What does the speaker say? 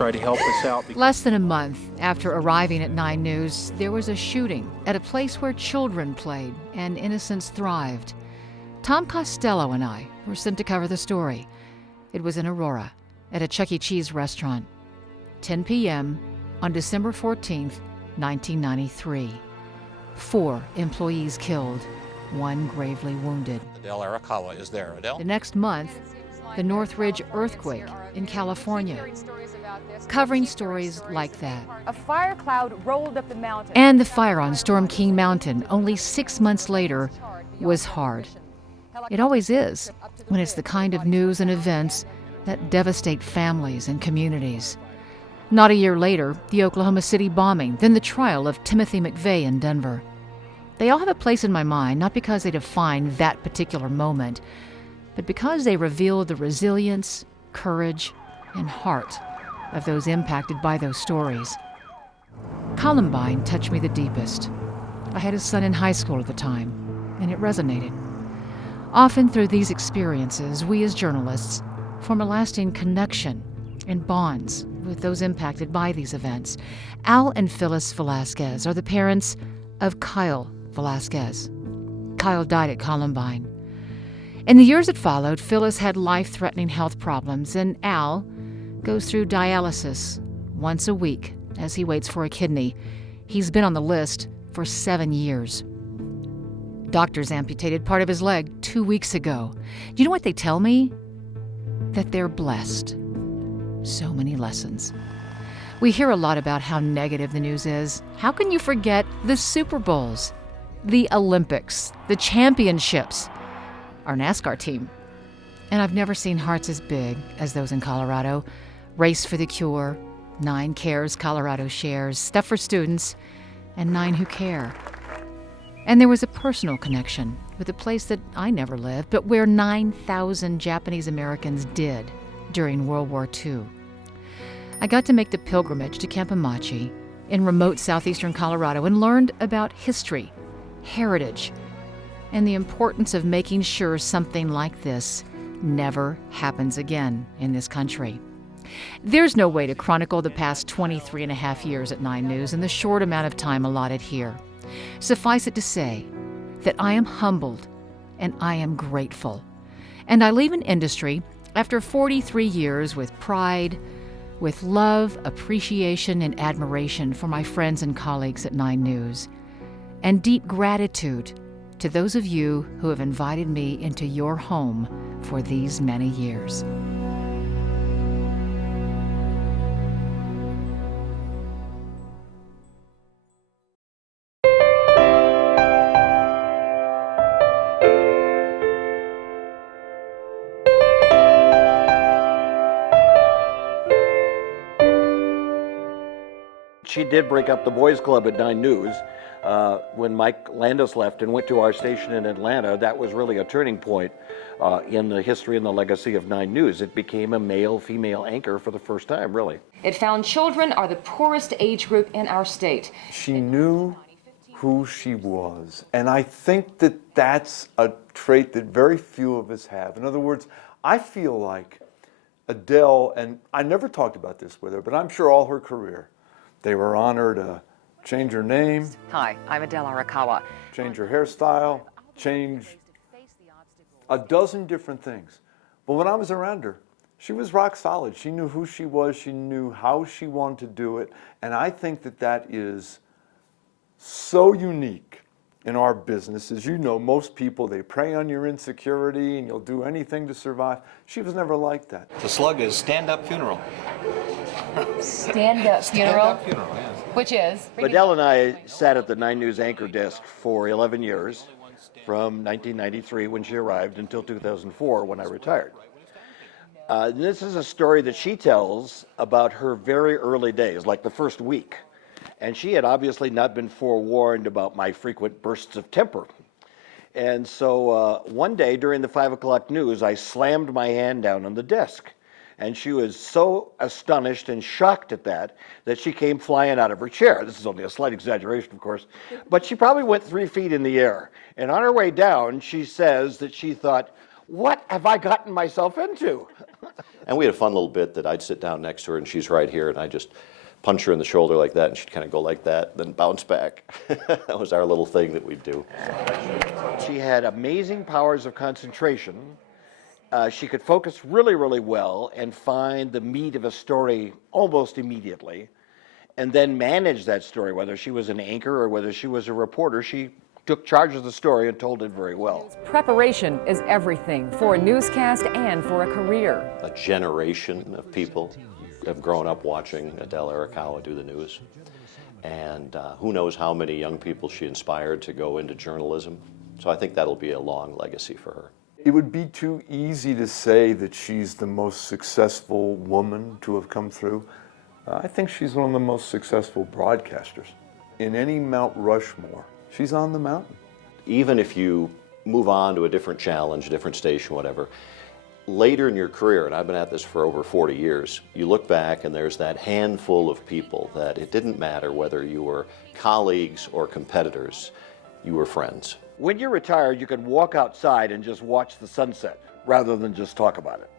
try to help us out. Less than a month after arriving at 9 News, there was a shooting at a place where children played and innocence thrived. Tom Costello and I were sent to cover the story. It was in Aurora, at a Chuck E. Cheese restaurant. 10 p.m. on December 14th, 1993. 4 employees killed, 1 gravely wounded. Adele Arakawa is there. Adele? The next month, the Northridge earthquake in California. Covering stories like that. A fire cloud rolled up the mountain. And the fire on Storm King Mountain, only 6 months later, was hard. It always is, when it's the kind of news and events that devastate families and communities. Not a year later, the Oklahoma City bombing, then the trial of Timothy McVeigh in Denver. They all have a place in my mind, not because they define that particular moment, but because they reveal the resilience, courage, and heart of those impacted by those stories. Columbine touched me the deepest. I had a son in high school at the time, and it resonated. Often through these experiences, we as journalists form a lasting connection and bonds with those impacted by these events. Al and Phyllis Velasquez are the parents of Kyle Velasquez. Kyle died at Columbine. In the years that followed, Phyllis had life-threatening health problems, and Al goes through dialysis once a week as he waits for a kidney. He's been on the list for 7 years. Doctors amputated part of his leg 2 weeks ago. Do you know what they tell me? That they're blessed. So many lessons. We hear a lot about how negative the news is. How can you forget the Super Bowls, the Olympics, the championships, our NASCAR team? And I've never seen hearts as big as those in Colorado. Race for the Cure, 9 Cares Colorado shares, Stuff for Students, and 9 Who Care. And there was a personal connection with a place that I never lived, but where 9,000 Japanese Americans did during World War II. I got to make the pilgrimage to Camp Amachi in remote southeastern Colorado and learned about history, heritage, and the importance of making sure something like this never happens again in this country. There's no way to chronicle the past 23 and a half years at 9 News in the short amount of time allotted here. Suffice it to say that I am humbled and I am grateful. And I leave an industry after 43 years with pride, with love, appreciation, and admiration for my friends and colleagues at 9 News, and deep gratitude to those of you who have invited me into your home for these many years. She did break up the boys club at 9 News. When Mike Landis left and went to our station in Atlanta, that was really a turning point in the history and the legacy of 9 News. It became a male-female anchor for the first time, really. It found children are the poorest age group in our state. She knew who she was, and I think that that's a trait that very few of us have. In other words, I feel like Adele, and I never talked about this with her, but I'm sure all her career, they were honored to change her name. Hi, I'm Adele Arakawa. Change her hairstyle, change a dozen different things. But when I was around her, she was rock solid. She knew who she was, she knew how she wanted to do it, and I think that that is so unique in our business. As you know, most people, they prey on your insecurity and you'll do anything to survive. She was never like that. The slug is stand-up funeral. Stand-up funeral? Stand-up funeral, yes. Which is? Adele and I sat at the 9 News anchor desk for 11 years, from 1993 when she arrived until 2004 when I retired. This is a story that she tells about her very early days, like the first week. And she had obviously not been forewarned about my frequent bursts of temper. And so one day during the 5 o'clock news, I slammed my hand down on the desk. And she was so astonished and shocked at that she came flying out of her chair. This is only a slight exaggeration, of course, but she probably went 3 feet in the air. And on her way down, she says that she thought, what have I gotten myself into? And we had a fun little bit that I'd sit down next to her and she's right here and I just punch her in the shoulder like that and she'd kind of go like that, then bounce back. That was our little thing that we'd do. She had amazing powers of concentration. She could focus really, really well and find the meat of a story almost immediately, and then manage that story, whether she was an anchor or whether she was a reporter. She took charge of the story and told it very well. Preparation is everything for a newscast and for a career. A generation of people have grown up watching Adele Arakawa do the news. And who knows how many young people she inspired to go into journalism. So I think that'll be a long legacy for her. It would be too easy to say that she's the most successful woman to have come through. I think she's one of the most successful broadcasters. In any Mount Rushmore, she's on the mountain. Even if you move on to a different challenge, a different station, whatever, later in your career, and I've been at this for over 40 years, you look back and there's that handful of people that it didn't matter whether you were colleagues or competitors, you were friends. When you're retired, you can walk outside and just watch the sunset rather than just talk about it.